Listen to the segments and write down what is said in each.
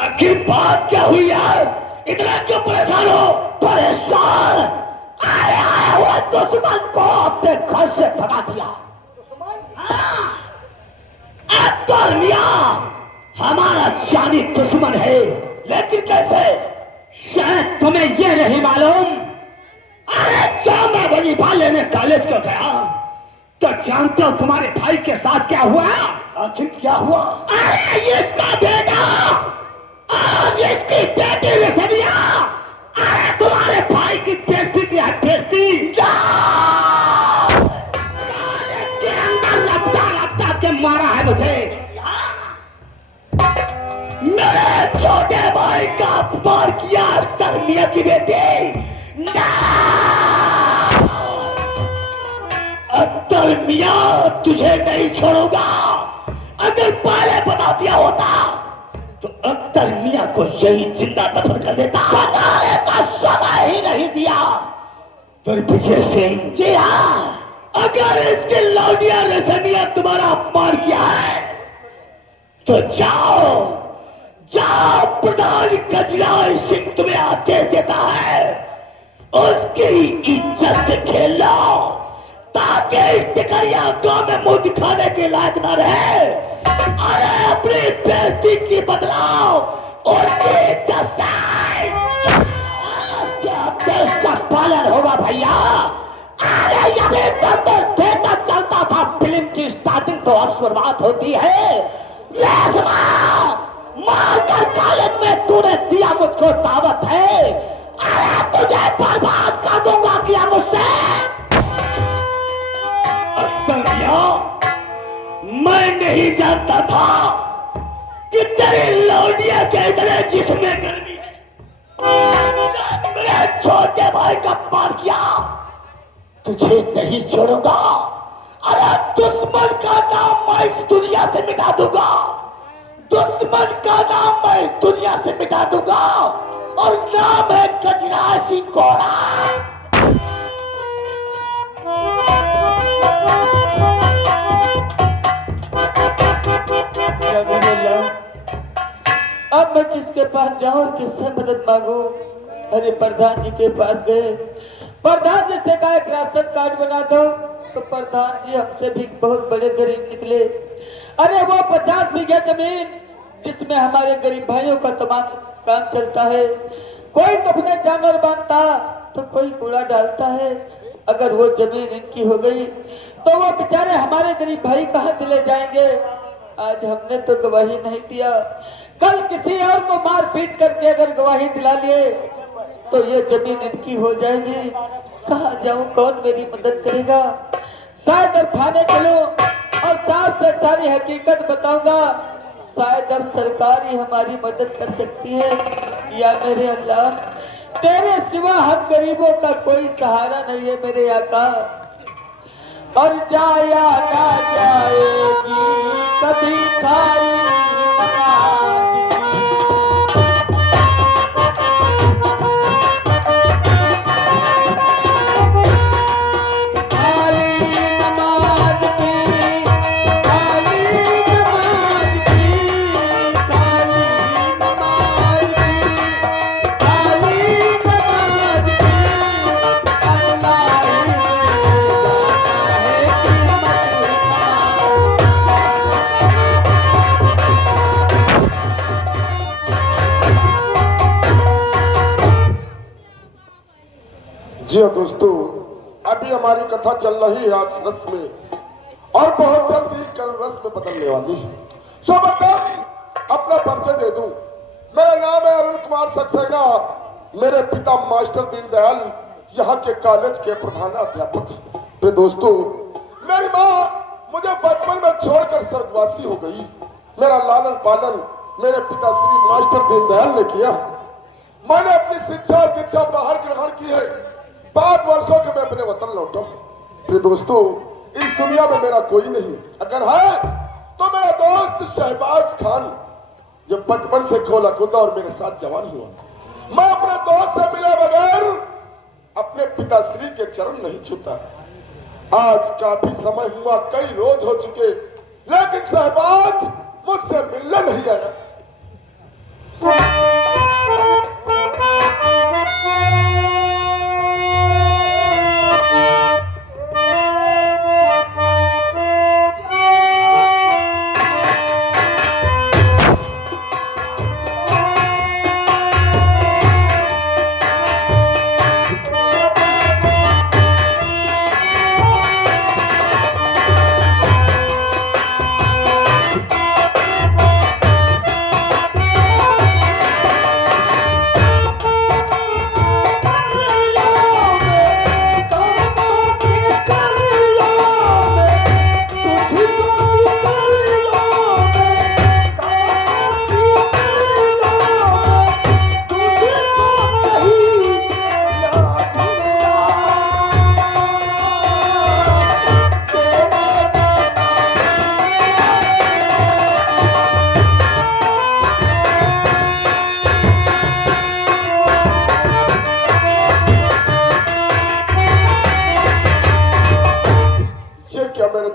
आखिर बात क्या हुई यार? इतना क्यों परेशान हो? परेशान? आए आए हुए दुश्मन को अपने घर से भगा दिया। अकबर मियां हमारा जानी दुश्मन है, लेकिन कैसे? शायद तुम्हें यह नहीं मालूम। अरे जब मैं वजीफा लेने कॉलेज को गया तो जानते हो तुम्हारे भाई के साथ क्या हुआ? आखिर क्या हुआ? अरे इसका बेटा आज इसकी बेटी ने सबिया, अरे तुम्हारे भाई की बेटी की हत्या के अंदर लपटा लपटा के मारा है मुझे। मेरे छोटे भाई का अपमान किया अख्तर मियां की बेटी। अख्तर मियां तुझे नहीं छोड़ूंगा। अगर पहले बता दिया होता तो अख्तर मियां को यही जिंदा दफन कर देता। बताने का समय ही नहीं दिया। फिर विजय सिंह, जी हाँ, अगर इसकी लौटिया रसमिया तुम्हारा अपमान किया है तो जाओ जाओ, प्रधान गजराज सिंह तुम्हें आदेश देता है उसकी इज्जत से खेल लो, ताकि टिकरिया गांव में मुंह दिखाने के लायक न रहे। अरे अपनी बेइज्जती की बदलाव उसकी इज्जत से। क्या देश का पालन होगा भैया? अरे अभी तक तो थिएटर चलता था, फिल्म की स्टार्टिंग तो अब शुरुआत होती है। रेशमा, मारकर कॉलेज में तूने दिया मुझको दावत है, अरे तुझे बर्बाद कर दूंगा क्या मुझसे? मैं नहीं जानता था कि तेरी लौंडिया के इतने जिस्म में गर्मी है। जब मेरे छोटे भाई का पार किया तुझे नहीं छोड़ूंगा। अरे दुश्मन का नाम मैं इस दुनिया से मिटा दूंगा, दुश्मन का नाम मैं इस दुनिया से मिटा दूंगा, और नाम है गजराज सिंह गोरा। अब मैं किसके पास जाऊं और किससे मदद मांगू? अरे प्रधान जी के पास गए, प्रधान जी से कहा राशन कार्ड बना दो, तो प्रधान जी हमसे भी बहुत बड़े गरीब निकले। अरे वो 50 बीघे जमीन जिसमें हमारे गरीब भाइयों का तमाम काम चलता है, कोई तो अपने जानवर बांधता तो कोई कूड़ा डालता है। अगर वो जमीन इनकी हो गई तो वो बेचारे हमारे गरीब भाई कहाँ चले जाएंगे? आज हमने तो गवाही नहीं दिया, कल किसी और को मार पीट करके अगर गवाही दिला लिए तो ये जमीन इनकी हो जाएगी। कहाँ जाऊं, कौन मेरी मदद करेगा? शायद अब थाने चलूं और साहब से सारी हकीकत बताऊंगा। शायद अब सरकार ही हमारी मदद कर सकती है। या मेरे अल्लाह, तेरे सिवा हम गरीबों का कोई सहारा नहीं है मेरे आका। और जाया ना जाएगी कभी खाली नमाज जी हाँ दोस्तों, अभी हमारी कथा चल रही है आज रस में और बहुत जल्द ही कल रस में बदलने वाली है। सो बता अपना परिचय दे दूं। मेरा नाम है अरुण कुमार सक्सेना। मेरे पिता मास्टर दीनदयाल यहाँ के कॉलेज के प्रधान अध्यापक। प्रिय दोस्तों, मेरी माँ मुझे बचपन में छोड़कर स्वर्गवासी हो गई। मेरा लालन पालन मेरे पिता श्री मास्टर दीनदयाल ने किया। मैंने अपनी शिक्षा और दीक्षा बाहर ग्रहण की है। 5 वर्षों के मैं अपने वतन लौटा। प्रिय दोस्तों, इस दुनिया में मेरा कोई नहीं, अगर है तो मेरा दोस्त शहबाज खान, जो बचपन से खोला कूदा और मेरे साथ जवान हुआ। मैं अपने दोस्त से मिले बगैर अपने पिताश्री के चरण नहीं छूता। आज काफी समय हुआ, कई रोज हो चुके, लेकिन शहबाज मुझसे मिलने नहीं आया।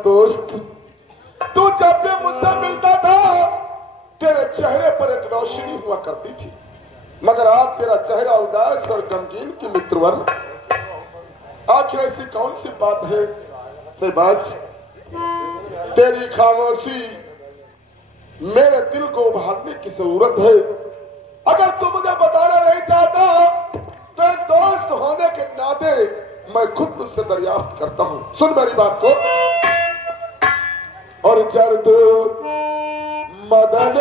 दोस्त, तू जब भी मुझसे मिलता था तेरे चेहरे पर एक रोशनी हुआ करती थी, मगर आज तेरा चेहरा उदास और गमगीन की मित्रवर। आखिर ऐसी कौन सी बात है शहबाज? तेरी खामोशी मेरे दिल को उभारने की जरूरत है। अगर तू मुझे बताना नहीं चाहता तो एक दोस्त होने के नाते मैं खुद मुझसे दरियाफ्त करता हूं। सुन मेरी बात को। और जर्द मदन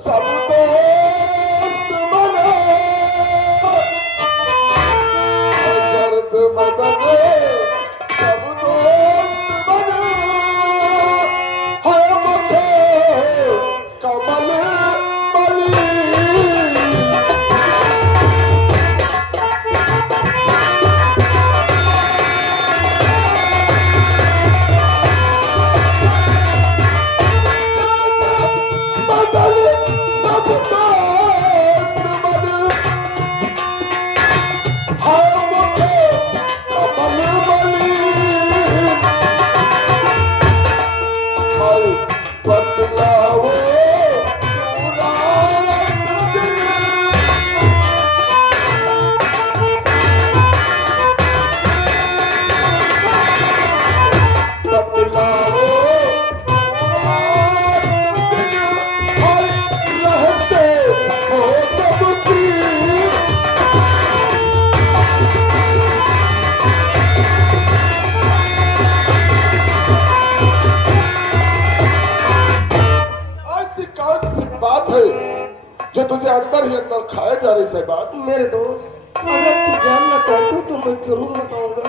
सब दोस्त मनो, जर्द मदन सब दोस्त मनो, है मुझे कमल बली। जो तुझे अंदर ही अंदर खाए जा रही शहबाज। मेरे दोस्त, अगर तू जानना चाहते तो मैं जरूर बताऊंगा।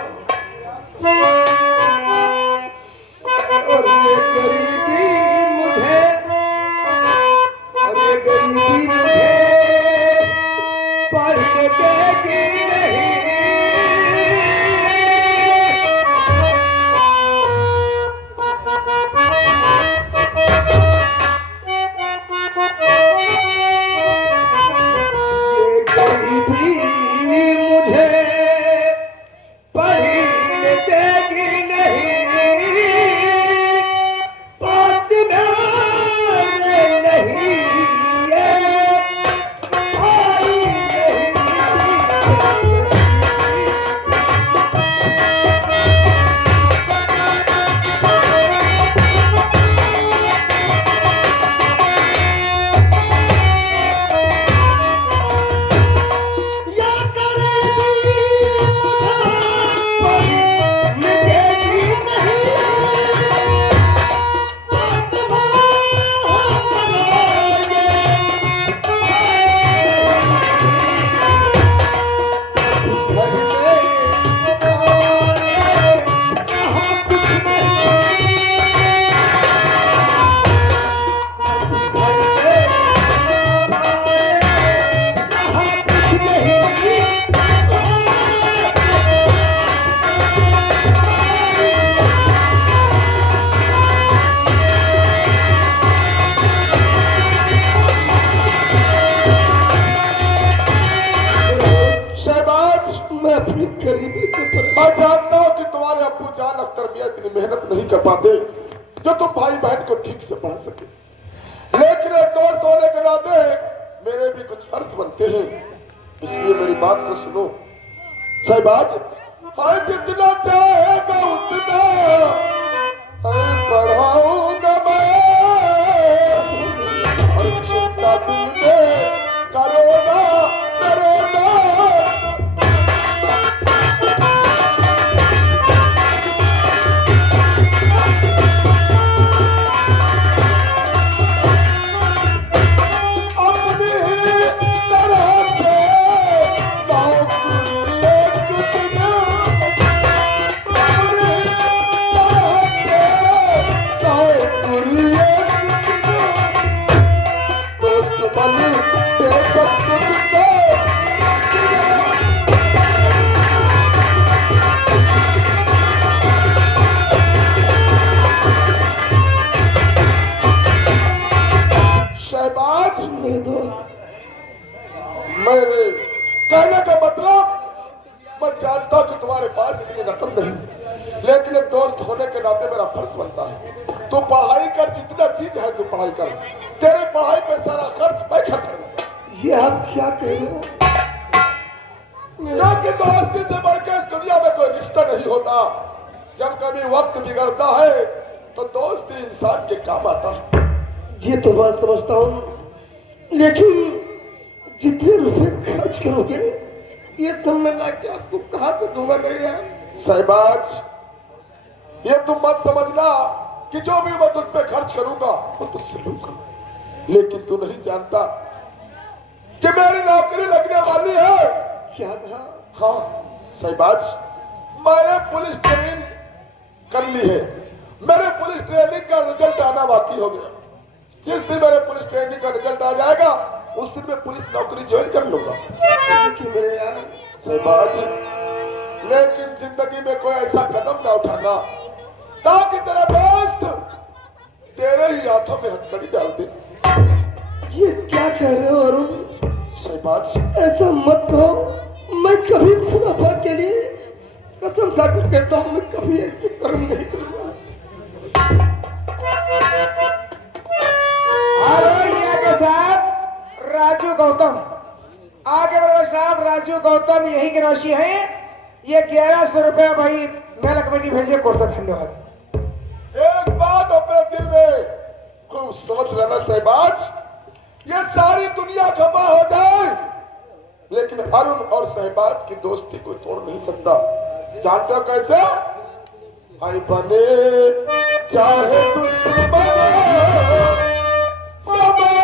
जान अख्तर मियां इतनी मेहनत नहीं कर पाते जो तुम भाई बहन को ठीक से पढ़ा सके, लेकिन एक दोस्त होने के नाते मेरे भी कुछ फर्ज बनते हैं, इसलिए मेरी बात को सुनो। शहबाज, हाय जितना चाहेगा उतना पढ़ाऊंगा मैं, और चिंता दिल में करोगा करोगा। मेरे कहने का मतलब मैं जानता कि तुम्हारे पास इतनी रकम नहीं, लेकिन एक दोस्त होने के नाते मेरा फर्ज बनता है। तू पढ़ाई कर, जितना चीज है तू पढ़ाई कर, तेरे पढ़ाई पे सारा खर्च मैं खर्च करूंगा। ये आप क्या कह रहे हो? कि दोस्ती से बढ़कर इस दुनिया में कोई रिश्ता नहीं होता। जब कभी वक्त बिगड़ता है तो दोस्ती इंसान के काम आता है। ये तो बात समझता हूँ, लेकिन जितने रुपए खर्च करोगे ये सब मैं लाके आपको कहाँ से दूंगा मेरे यार? शहबाज, ये तुम मत समझना कि जो भी मैं तुझ पे खर्च करूंगा वो तुझसे लूंगा, लेकिन तू नहीं जानता कि मेरी नौकरी लगने वाली है। क्या कहा? हाँ शहबाज, मैंने पुलिस ट्रेनिंग कर ली है। मेरे पुलिस ट्रेनिंग का रिजल्ट आना बाकी हो गया। जिस दिन मेरे पुलिस ट्रेनिंग का रिजल्ट आ जाएगा उस दिन मैं पुलिस नौकरी ज्वाइन कर लूंगा। मेरे यार शहबाज, लेकिन जिंदगी में कोई ऐसा कदम ना उठाना ताकि तेरा दोस्त तेरे ही हाथों में हथकड़ी डाल दे। ये क्या कह रहे हो अरुण? शहबाज, ऐसा मत कहो। मैं कभी खुदा पाक के लिए कसम खाकर कहता हूँ, मैं कभी ऐसे कर्म नहीं करूंगा। साहब राजू गौतम, आगे बढ़ो साहब। राजू गौतम यही की राशि है, ये 1100 रुपया भाई मेला कमेटी भेजे कोर्स। धन्यवाद। एक बात अपने दिल में खूब समझ लेना शहबाज, ये सारी दुनिया खफा हो जाए लेकिन अरुण और शहबाज की दोस्ती कोई तोड़ नहीं सकता। जानते हो कैसे? भाई बने चाहे दुश्मन समाना हमारा,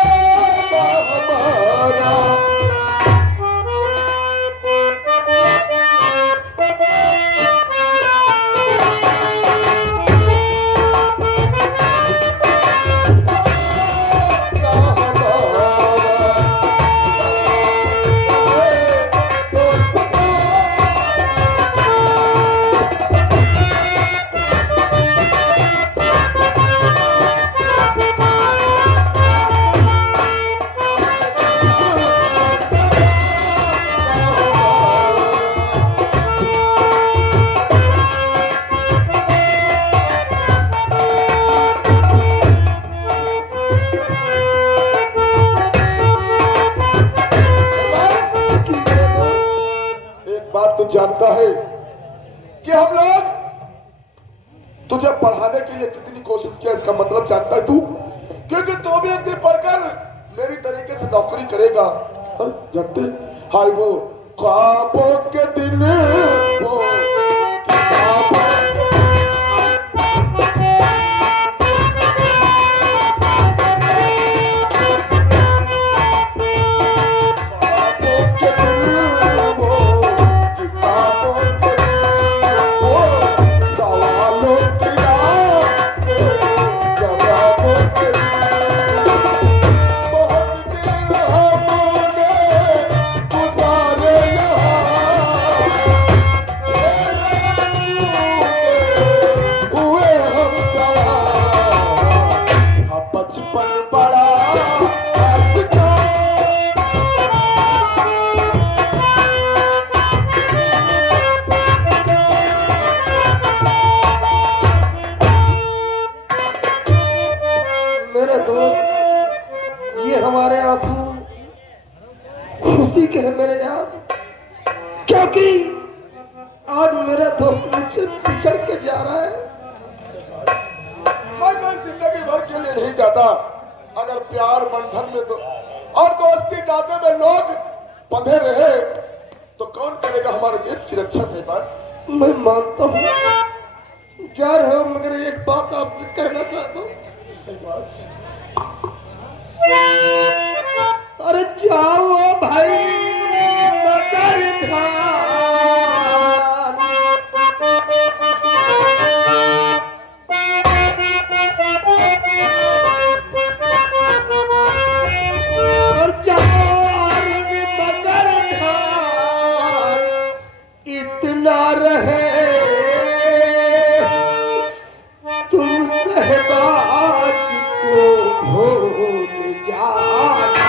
जानता है कि हम लोग तुझे पढ़ाने के लिए कितनी कोशिश किया, इसका मतलब जानता है तू? क्योंकि तू भी एक दिन पढ़कर मेरी तरीके से नौकरी करेगा। जानते हाय वो ख्वाबों के दिन, वो ख्वाबों मैं कोई जिंदगी भर के लिए नहीं चाहता। अगर प्यार बंधन में तो और दोस्ती नाते में लोग बंधे रहे तो कौन करेगा हमारे देश की रक्षा से बात। मैं मानता हूँ जा रहा हूँ, मगर एक बात आपसे कहना चाहता हूँ। अरे जाओ भाई मगर और जाओ मगर इतना रहे तुम सहबाज को भूल जाना।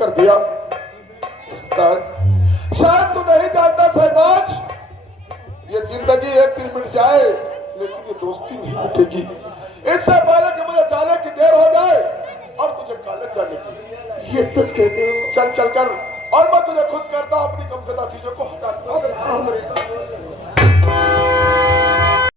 कर दिया। शायद तू नहीं जानता सहबाज, ये जिंदगी एक दिन मिट जाए लेकिन ये दोस्ती नहीं मिटेगी। इससे पहले कि मुझे जाने की देर हो जाए और तुझे कॉलेज जाने की। ये सच कहते हो? चल चल कर और मैं तुझे खुश करता हूँ, अपनी कमजोर चीजों को हटा।